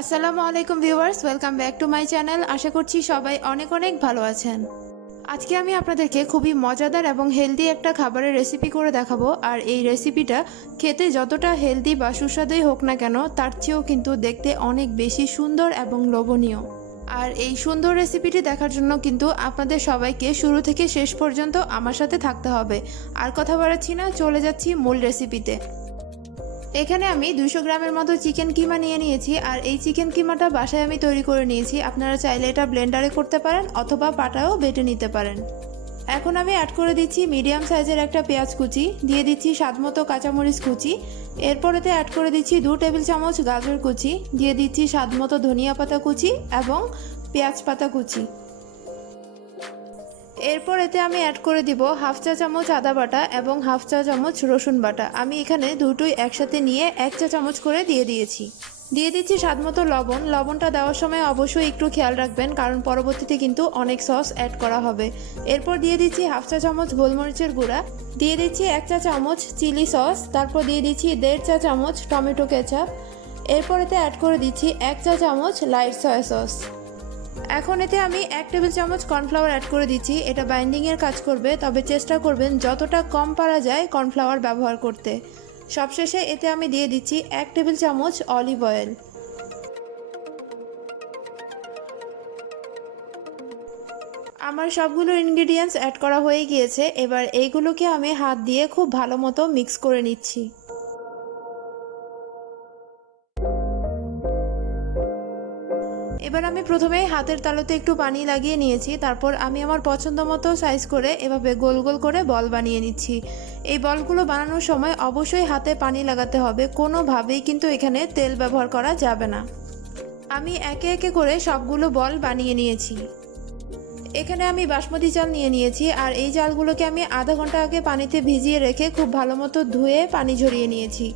আসসালামু আলাইকুম viewers, welcome back to my channel. আশা করছি সবাই অনেক অনেক ভালো আছেন। আজকে আমি আপনাদেরকে খুবই মজাদার এবং হেলদি একটা খাবারের রেসিপি করে দেখাবো। আর এই রেসিপিটা খেতে যতটা হেলদি বা সুস্বাদুই হোক না কেন, তার চেয়েও কিন্তু দেখতে অনেক বেশি সুন্দর এবং লোভনীয়। আর এই সুন্দর রেসিপিটি দেখার জন্য কিন্তু আপনাদের সবাইকে শুরু থেকে শেষ পর্যন্ত আমার সাথে থাকতে হবে। আর কথা বাড়াচ্ছি না, চলে যাচ্ছি মূল রেসিপিতে। এখানে আমি 200 গ্রামের মতো চিকেন কিমা নিয়ে নিয়েছি। আর এই চিকেন কিমাটা বাসায় আমি তৈরি করে নিয়েছি। আপনারা চাইলে এটা ব্লেন্ডারে করতে পারেন অথবা পাটাও বেটে নিতে পারেন। এখন আমি অ্যাড করে দিচ্ছি মিডিয়াম সাইজের একটা পেঁয়াজ কুচি, দিয়ে দিচ্ছি স্বাদমতো কাঁচামরিচ কুচি, এরপর এতে অ্যাড করে দিচ্ছি 2 টেবিল চামচ গাজর কুচি, দিয়ে দিচ্ছি স্বাদমতো ধনিয়া পাতা কুচি এবং পেঁয়াজ পাতা কুচি। এরপর এতে আমি অ্যাড করে দিব হাফ চা চামচ আদা বাটা এবং হাফ চা চামচ রসুন বাটা। আমি এখানে দুটোই একসাথে নিয়ে 1 চা চামচ করে দিয়ে দিয়েছি। দিয়ে দিচ্ছি স্বাদমতো লবণ। লবণটা দেওয়ার সময় অবশ্যই একটু খেয়াল রাখবেন, কারণ পরবর্তীতে কিন্তু অনেক সস অ্যাড করা হবে। এরপর দিয়ে দিচ্ছি হাফ চা চামচ গোলমরিচের গুঁড়া, দিয়ে দিচ্ছি 1 চা চামচ চিলি সস, তারপর দিয়ে দিচ্ছি 1.5 চা চামচ টমেটো কেচাপ, এরপর এতে অ্যাড করে দিচ্ছি 1 চা চামচ লাইট সয়া সস। এখন এতে আমি 1 টেবিল চামচ কর্নফ্লাওয়ার অ্যাড করে দিচ্ছি। এটা বাইন্ডিংয়ের কাজ করবে, তবে চেষ্টা করবেন যতটা কম পারা যায় কর্নফ্লাওয়ার ব্যবহার করতে। সবশেষে এতে আমি দিয়ে দিচ্ছি 1 টেবিল চামচ অলিভ অয়েল। আমার সবগুলো ইনগ্রিডিয়েন্টস অ্যাড করা হয়ে গিয়েছে। এবার এইগুলোকে আমি হাত দিয়ে খুব ভালো মতো মিক্স করে নিচ্ছি। এবার আমি প্রথমে হাতের তালুতে একটু পানি লাগিয়ে নিয়েছি। তারপর আমি আমার পছন্দ মতো সাইজ করে এভাবে গোল গোল করে বল বানিয়ে নিচ্ছি। এই বলগুলো বানানোর সময় অবশ্যই হাতে পানি লাগাতে হবে, কোনোভাবেই কিন্তু এখানে তেল ব্যবহার করা যাবে না। আমি একে একে করে সবগুলো বল বানিয়ে নিয়েছি। এখানে আমি বাসমতি চাল নিয়ে নিয়েছি। আর এই চালগুলোকে আমি আধা ঘন্টা আগে পানিতে ভিজিয়ে রেখে খুব ভালো মতো ধুয়ে পানি ঝরিয়ে নিয়েছি।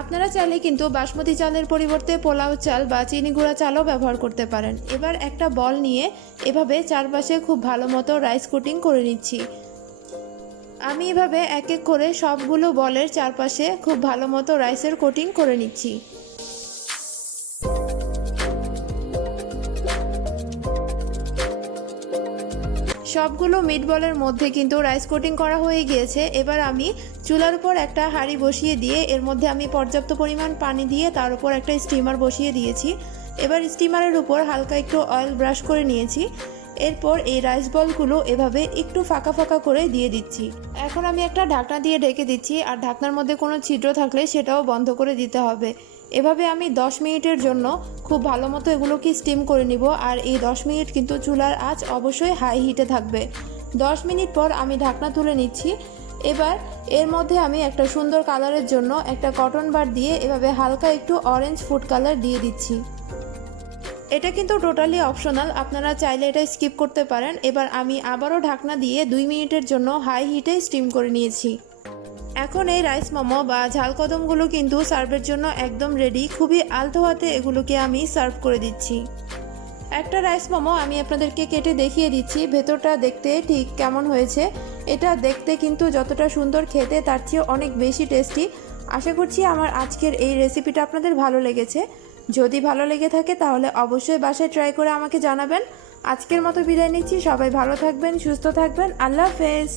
আপনারা চাইলে কিন্তু বাসমতি চালের পরিবর্তে পোলাও চাল বা চিনি গুঁড়া চালও ব্যবহার করতে পারেন। এবার একটা বল নিয়ে এভাবে চারপাশে খুব ভালো মতো রাইস কোটিং করে নিচ্ছি। আমি এভাবে এক এক করে সবগুলো বলের চারপাশে খুব ভালো মতো রাইসের কোটিং করে নিচ্ছি। সবগুলো মিট বলের মধ্যে কিন্তু রাইস কোটিং করা হয়ে গিয়েছে। এবার আমি চুলার উপর একটা হাঁড়ি বসিয়ে দিয়ে এর মধ্যে আমি পর্যাপ্ত পরিমাণ পানি দিয়ে তার উপর একটা স্টিমার বসিয়ে দিয়েছি। এবার স্টিমারের উপর হালকা একটু অয়েল ব্রাশ করে নিয়েছি। এরপর এই রাইস বলগুলো এভাবে একটু ফাঁকা ফাঁকা করে দিয়ে দিচ্ছি। এখন আমি একটা ঢাকনা দিয়ে ঢেকে দিচ্ছি। আর ঢাকনার মধ্যে কোনো ছিদ্র থাকলে সেটাও বন্ধ করে দিতে হবে। এভাবে আমি 10 মিনিটের জন্য খুব ভালো মতো এগুলোকে স্টিম করে নিব। আর এই 10 মিনিট কিন্তু চুলার আঁচ অবশ্যই হাই হিটে থাকবে। 10 মিনিট পর আমি ঢাকনা তুলে নিচ্ছি। এবার এর মধ্যে আমি একটা সুন্দর কালারের জন্য একটা কটন বার দিয়ে এভাবে হালকা একটু অরেঞ্জ ফুড কালার দিয়ে দিচ্ছি। এটা কিন্তু টোটালি অপশনাল, আপনারা চাইলে এটা স্কিপ করতে পারেন। এবার আমি আবারও ঢাকনা দিয়ে 2 মিনিটের জন্য হাই হিটে স্টিম করে নিয়েছি। এখন এই রাইস মোমো বা ঝাল কদমগুলো কিন্তু সার্ভের জন্য একদম রেডি। খুবই আলতো হাতে এগুলোকে আমি সার্ভ করে দিচ্ছি। একটা রাইস মোমো আমি আপনাদেরকে কেটে দেখিয়ে দিচ্ছি ভেতরটা দেখতে ঠিক কেমন হয়েছে। এটা দেখতে কিন্তু যতটা সুন্দর, খেতে তার চেয়ে অনেক বেশি টেস্টি। আশা করছি আমার আজকের এই রেসিপিটা আপনাদের ভালো লেগেছে। যদি ভালো লেগে থাকে তাহলে অবশ্যই বাসায় ট্রাই করে আমাকে জানাবেন। আজকের মতো বিদায় নিচ্ছি। সবাই ভালো থাকবেন, সুস্থ থাকবেন। আল্লাহ হাফেজ।